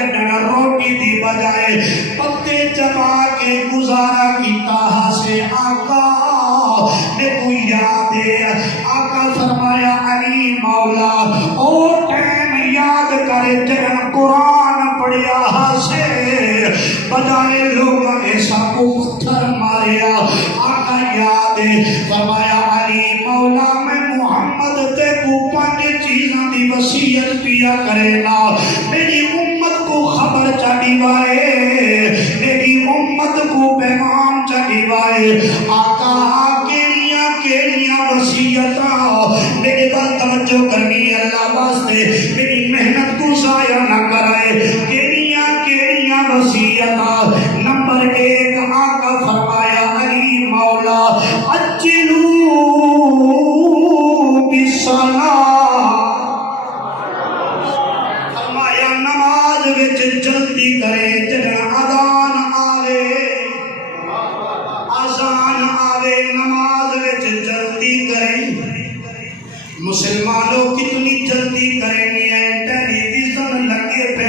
روٹی دی بجائے پتے چبا کے گزارا کیتا سے آقا نے کو یاد ہے آقا فرمایا علی مولا او ٹائم یاد کرے جن قرآن پڑھیا سے بجائے لوگوں نے ساکو پتھر ماریا آقا یاد ہے فرمایا علی مولا میں محمد تے کو 5 چیزاں دی وصیت کیا کرے نا میری امت کو خبر چڑھوائے میری امت کو پیغام چڑھوائے آقا کیڑیاں کیڑیاں وصیتاں میرے بل توجہ کرنی اللہ واسطے میری محنت کو ضائع نہ کرائے کیڑیاں کیڑیاں وصیتاں نمبر 1 آقا فرمایا علی مولا اجلو بالصلاۃ جلدی کرے جب اذان آوے اذان آوے نماز وچ جلدی کرے مسلمانوں کتنی جلدی کریں ہے ٹیلی ویژن لگے پہ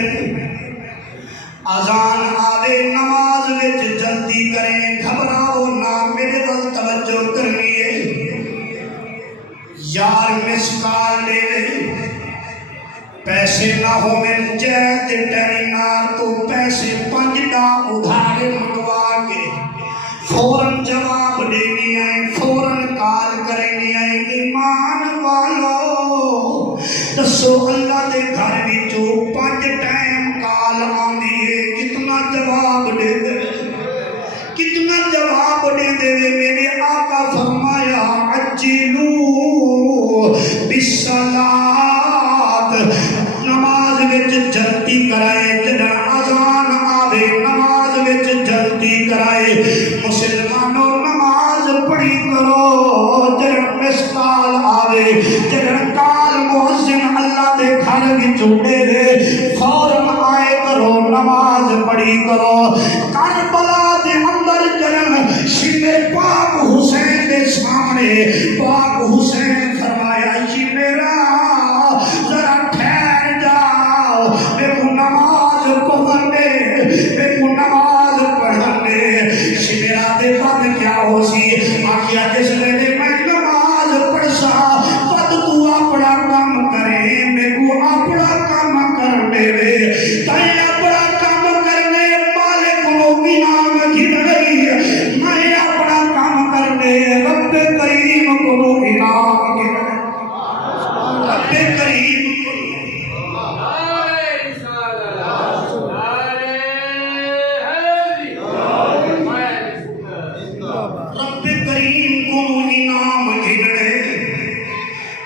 اذان آوے نماز وچ جلدی کریں گھبراؤ نہ میرے ول توجہ کرنی ہے یار مس کال لے پیسے نہ ہو میں جیت ٹرینار تو پیسے 5 دا ادھارے منگوا کے فوراں جواب دینی ہے فوراں کال کرنی ہے ایمان والو دسو اللہ دے گھر وچوں 5 ٹائم کال آندی ہے کتنا جواب دے دے کتنا جواب دے دے میرے آقا فرمایا عجلو بالصلاۃ نماز وچ جلدی کرائے جدن اذان آوے نماز وچ جلدی کرائے مسلمانوں نماز پڑھی کرو جدن مسکال آوے جدن کال محسن اللہ دے گھر وچ دے فوراً آئے کرو نماز پڑھی کرو کربلا دے اندر جدن شیر پاک حسین دے سامنے پاک حسین فرمایا یہ میرا ذرا ٹھہر جاؤ میرے کو نماز پڑھنے میرے کو نماز پڑھنے شمیرا دے بعد کیا ہو سی آکیا جس نے میں نماز پڑھسا پد تو اپنا کام کرے میرے کو اپنا کام کرنے وے تائیں اپنا کام کرنے مالک کو انعام گھن رہی میں اپنا کام کرنے رب کریم کو انعام گھن رب کریم رب کریم کو انعام گھنڑے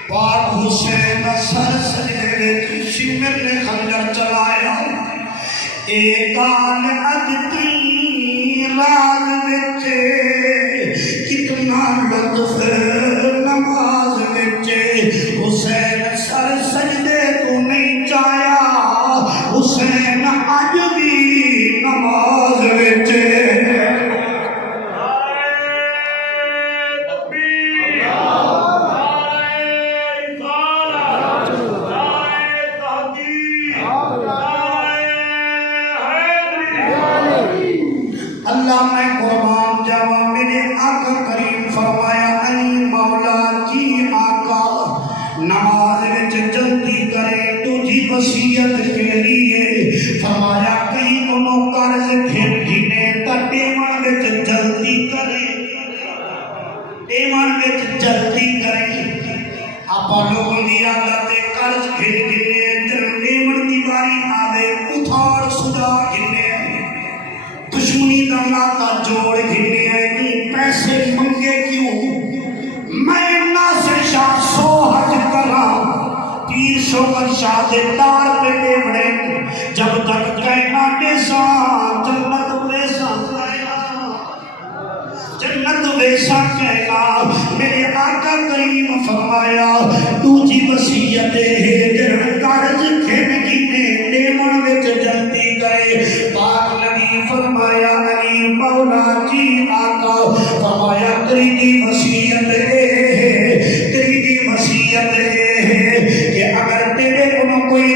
پاک حسین سر سجدے وچ شمر نے خنجر چلایا ایک آن اجتی راز وچ کتنا لطف نماز وچ حسین سر سجدے تو نہیں چایا حسین اج بھی نماز وچ اللہ میں قربان جاوا میرے آقا کریم فرمایا علی مولا کی آقا نماز وچ جلدی کرے تجھی وصیت کے لیے فرمایا کہیں کنو قرض پھر گھنے تا ٹیمن وچ جلدی کرے ٹیمن وچ جلدی کرے آپ لوگوں دی عادت قرض پھر گھنے جب ٹیمن دی باری آوے اتھاڑ سجا گھنے دشمنی دا ناتا جوڑ گھنے ہیں پیسے منگے کیوں میں ناصر شاہ 100 حج کرا پیر شوکت شاہ دے دار پہ دیوڑے جب تک کہنا دیسا جنت ویسا کہنا جنت ویسا کہنا میرے آقا کریم فرمایا تو جی وصیت ہے جن قرض کھن گھنے دیمن وچ جلدی کرے پاک نبی فرمایا علی مولا جی آقا فرمایا تیری وصیت ہے تیری وصیت ہے کہ اگر تیرے کو کوئی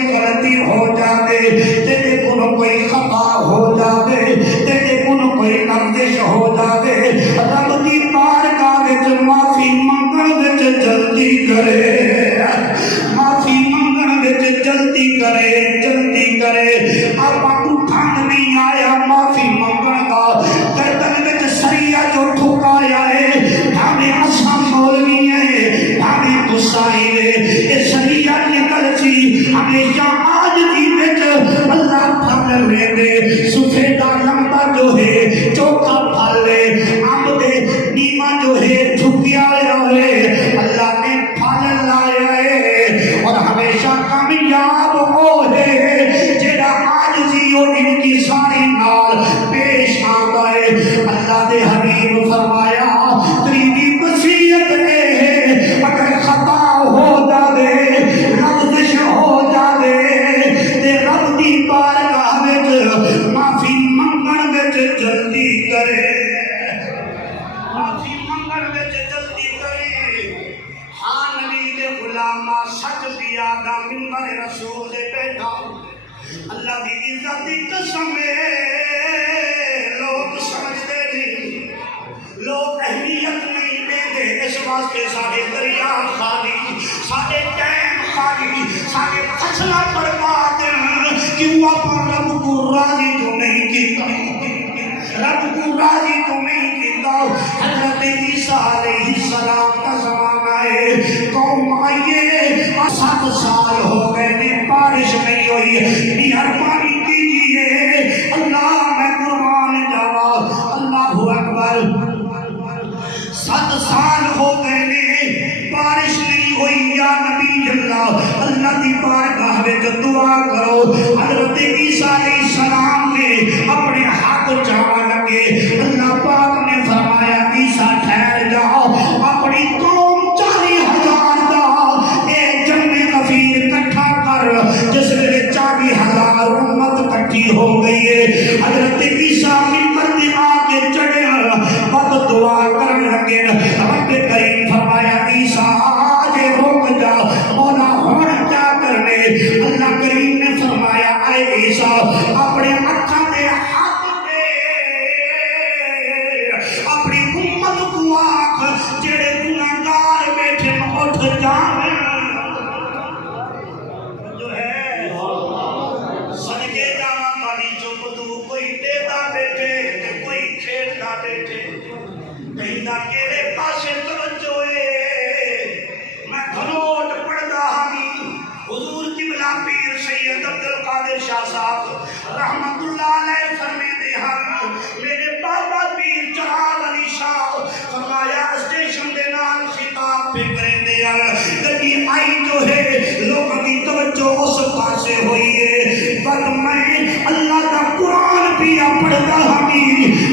لغزش ہو جاوے رب دی بارگاہ وچ معافی منگن وچ جلدی کرے معافی منگن وچ جلدی کرے آپا کو ٹھنڈ نہیں آیا معافی منگن دا گردن وچ سریا جو ٹھکایا ہے بھاویں اساں مولوی ہے بھاویں گسائی ہے اے سریا نکل سی ہمیشہ آج دی وچ اللہ پھل لے دے سفیدہ لمبا جو ہے چوکا پھل لے امب دے نیما جو ہے جھکیا رہے اللہ نے پھل لایا ہے اور ہمیشہ کامیاب ہو ہے جڑا آج جیو ان کی ساری نال پیش آتا ہے اللہ دے حبیب فرمایا تیری وصیت ہے اگر خطا ہو جاوے لغزش ہو جاوے تے رب دی بارگاہ وچ معافی منگن وچ جلدی کرے معافی منگن وچ جلدی کرے ہاں نبی دے غلامہ سچ دیا دا منبر رسول دے بیٹھا اللہ دی عزت دی قسم ہے لوگ سمجھتے نہیں لوگ اہمیت نہیں دیتے اس واسطے سارے دریا خالی سارے ٹائم خالی سارے فصلہ برباد کیوں آپ رب کو راضی تو نہیں کیتا رب کو راضی تو نہیں کیتا حضرت عیسیٰ علیہ السلام کا زمانہ ہے قوم آئیے 7 سال ہو گئے نے بارش نہیں ہوئی مہربانی کیجیے اللہ میں قربان جاوا اللہ اکبر 7 سال ہو گئے نے بارش نہیں ہوئی یا نبی اللہ دی بارگاہ وچ دعا کرو حضرت عیسیٰ علیہ السلام نے اپنے ہاتھ چاہا لگے اللہ پاک نے فرمایا عیسیٰ ٹھہر جاؤ اپنی قوم 40,000 دا اے جمع غفیر کٹھا کر جس میں 40,000 امت کٹھی ہو گئی ہے حضرت عیسیٰ منبر پہ آ کے چڑھے وقت دعا کرنے لگے رب کریم فرمایا عیسیٰ آج رک جا مولا ہونا کیا کرنے اللہ کریم نے فرمایا اے عیسیٰ اپنے اکھاں دے ہاتھ دے اپنی امت کو آکھ جڑے گناہگار بیٹھے اٹھ جاویں جو ہے صدقے جاواں والی چپ تو کوئی ٹیڑھا بیٹھے تے کوئی کھیڈدا بیٹھے کہیں نہ کیڑے پاسے توجہ ہے میں گھنوٹ پڑھدا ہاں حضور قبلہ پیر سید عبد القادر شاہ صاحب رحمت اللہ علیہ فرمیندے ہیں میرے بابا پیر چراغ علی شاہ فرمایا اسٹیشن دے نال خطاب پہ کریندے ہیں گڈی آئی جو ہے لوگوں کی توجہ اس پاسے ہوئی ہے پر میں اللہ کا قرآن پیا پڑھدا ہاں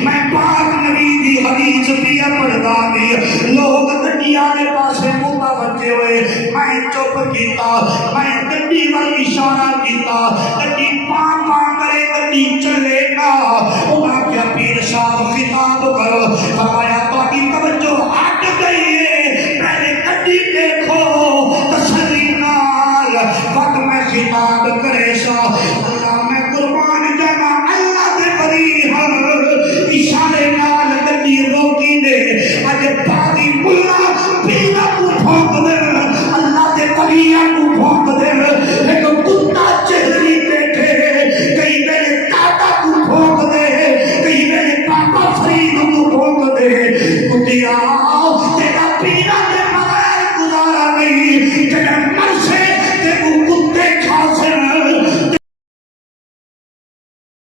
میں پاک نبی دی حدیث پیا پڑھدا ہاں لوگ گڈی والے پاسے متوجہ ہوئے میں چپ کیتا میں گڈی وال اشارہ کیتا گڈی